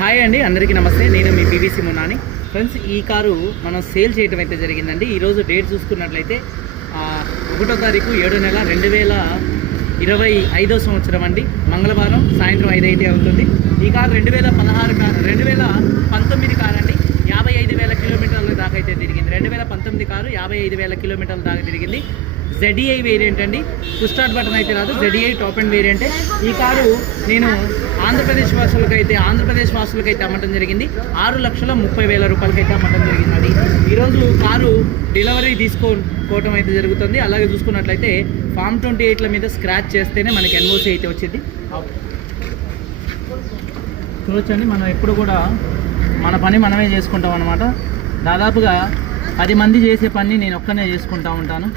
Hi అండి అందరికీ నమస్తే. నేను మీ పీవీసీ మున్నాని ఫ్రెండ్స్ ఈ కారు మనం సేల్ చేయడం అయితే జరిగిందండి. ఈరోజు డేట్ చూసుకున్నట్లయితే ఒకటో తారీఖు ఏడో నెల రెండు వేల ఇరవై ఐదో సంవత్సరం అండి. మంగళవారం సాయంత్రం ఐదు అవుతుంది. ఈ కారు రెండు వేల పదహారు కార్ రెండు వేల పంతొమ్మిది కార్ అండి. యాభై ఐదు వేల కిలోమీటర్ల దాకా అయితే తిరిగింది. రెండు వేల పంతొమ్మిది కారు యాభై ఐదు వేల కిలోమీటర్ల దాకా తిరిగింది. జెడిఐ వేరియంట్ అండి. పుస్టార్ట్ బటన్ అయితే రాదు. జెడిఐ టాప్ అండ్ వేరియంటే ఈ కారు నేను ఆంధ్రప్రదేశ్ వాసులకైతే అయితే ఆంధ్రప్రదేశ్ వాసులకైతే అయితే అమ్మటం జరిగింది. ఆరు లక్షల ముప్పై వేల రూపాయలకి అయితే అమ్మటం జరిగిందండి ఈరోజు కారు డెలివరీ తీసుకోవటం అయితే జరుగుతుంది. అలాగే చూసుకున్నట్లయితే ఫామ్ ట్వంటీ ఎయిట్ల మీద స్క్రాచ్ చేస్తేనే మనకి ఎన్ఓసీ అయితే వచ్చింది. చూడొచ్చండి మనం ఎప్పుడు కూడా మన పని మనమే చేసుకుంటాం అనమాట దాదాపుగా పది మంది చేసే పని నేను ఒక్కనే చేసుకుంటా ఉంటాను.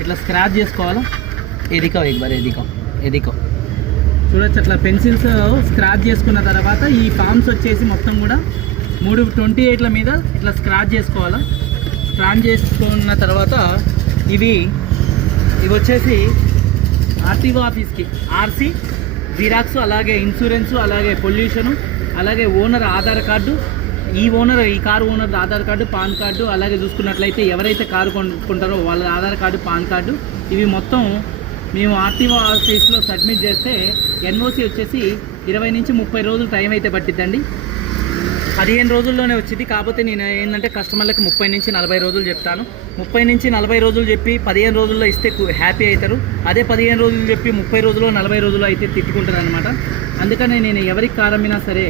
ఇట్లా స్క్రాచ్ చేసుకోవాలా? ఎదికో ఎగ్బర్ ఎదికో ఎదికో. చూడొచ్చు అట్లా పెన్సిల్స్ స్క్రాచ్ చేసుకున్న తర్వాత ఈ ఫామ్స్ వచ్చేసి మొత్తం కూడా మూడు ట్వంటీ ఎయిట్ల మీద ఇట్లా స్క్రాచ్ చేసుకోవాలా? స్క్రాచ్ చేసుకున్న తర్వాత ఇవి ఇవి వచ్చేసి ఆర్టీఓ ఆఫీస్కి ఆర్సీ జిరాక్స్ అలాగే ఇన్సూరెన్సు అలాగే పొల్యూషను అలాగే ఓనర్ ఆధార్ కార్డు ఈ ఓనర్ ఈ car owner Aadhaar card PAN card అలాగే చూసుకున్నట్లయితే ఎవరైతే కారు కొనుక్కుంటారో వాళ్ళ ఆధార్ కార్డు పాన్ కార్డు ఇవి మొత్తం మేము ఆర్టీఓ ఆఫీస్లో సబ్మిట్ చేస్తే ఎన్ఓసి వచ్చేసి ఇరవై నుంచి ముప్పై రోజులు టైం అయితే పట్టిద్దండి. పదిహేను రోజుల్లోనే వచ్చింది. కాకపోతే నేను ఏంటంటే కస్టమర్లకు ముప్పై నుంచి నలభై రోజులు చెప్తాను. ముప్పై నుంచి నలభై రోజులు చెప్పి పదిహేను రోజుల్లో ఇస్తే హ్యాపీ అవుతారు. అదే పదిహేను రోజులు చెప్పి ముప్పై రోజులు నలభై రోజులు అయితే తిట్టుకుంటారు అనమాట అందుకనే నేను ఎవరికి కారమ్మినా సరే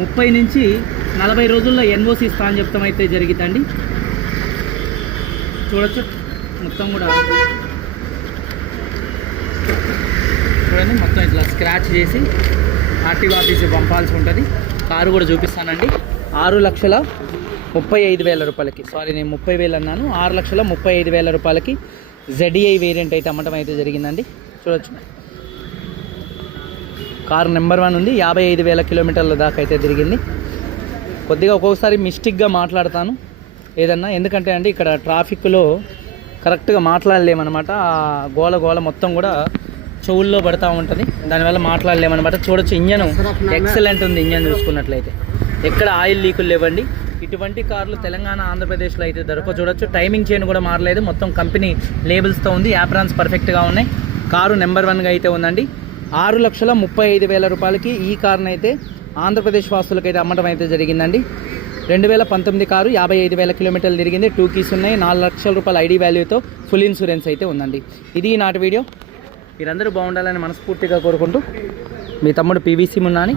ముప్పై నుంచి నలభై రోజుల్లో ఎన్ఓసి స్థానం చెప్తాం అయితే జరిగిద్దండి. చూడొచ్చు. మొత్తం కూడా చూడండి మొత్తం ఇట్లా స్క్రాచ్ చేసి ఆర్టీఓ ఆఫీస్కి పంపాల్సి ఉంటుంది. కారు కూడా చూపిస్తానండి. ఆరు లక్షల ముప్పై ఐదు వేల రూపాయలకి. సారీ నేను ముప్పై వేలు అన్నాను. ఆరు లక్షల ముప్పై ఐదు వేల రూపాయలకి జెడ్ఈఐ వేరియంట్ అయితే అమ్మటం అయితే జరిగిందండి. చూడొచ్చు. కారు నెంబర్ వన్ ఉంది. యాభై ఐదు వేల కిలోమీటర్ల దాకా అయితే తిరిగింది. కొద్దిగా ఒక్కొక్కసారి మిస్టిక్గా మాట్లాడతాను. ఏదన్నా ఎందుకంటే అండి ఇక్కడ ట్రాఫిక్లో కరెక్ట్గా మాట్లాడలేమన్నమాట. ఆ గోల గోల మొత్తం కూడా చెవుల్లో పడతా ఉంటుంది. దానివల్ల మాట్లాడలేమన్నమాట. చూడొచ్చు ఇంజన్ ఎక్సలెంట్ ఉంది ఇంజన్ చూసుకున్నట్లయితే. ఎక్కడ ఆయిల్ లీకులు లేవండి. ఇటువంటి కార్లు తెలంగాణ ఆంధ్రప్రదేశ్లో అయితే దొరక చూడొచ్చు. టైమింగ్ చైన్ కూడా మారలేదు. మొత్తం కంపెనీ లేబుల్స్తో ఉంది. యాప్రాన్స్ పర్ఫెక్ట్గా ఉన్నాయి. కారు నెంబర్ వన్గా అయితే ఉందండి. ఆరు లక్షల ముప్పై ఐదు వేల రూపాయలకి ఈ కారును అయితే ఆంధ్రప్రదేశ్ వాసులకైతే అమ్మటం అయితే జరిగిందండి. రెండు వేల పంతొమ్మిది కారు యాభై ఐదు వేల కిలోమీటర్లు తిరిగింది. టూ కీస్ ఉన్నాయి. నాలుగు లక్షల రూపాయల ఐడి వాల్యూతో ఫుల్ ఇన్సూరెన్స్ అయితే ఉందండి. ఇది నాటి వీడియో. మీరందరూ బాగుండాలని మనస్ఫూర్తిగా కోరుకుంటూ మీ తమ్ముడు పీవీసీ మున్నాని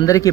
అందరికీ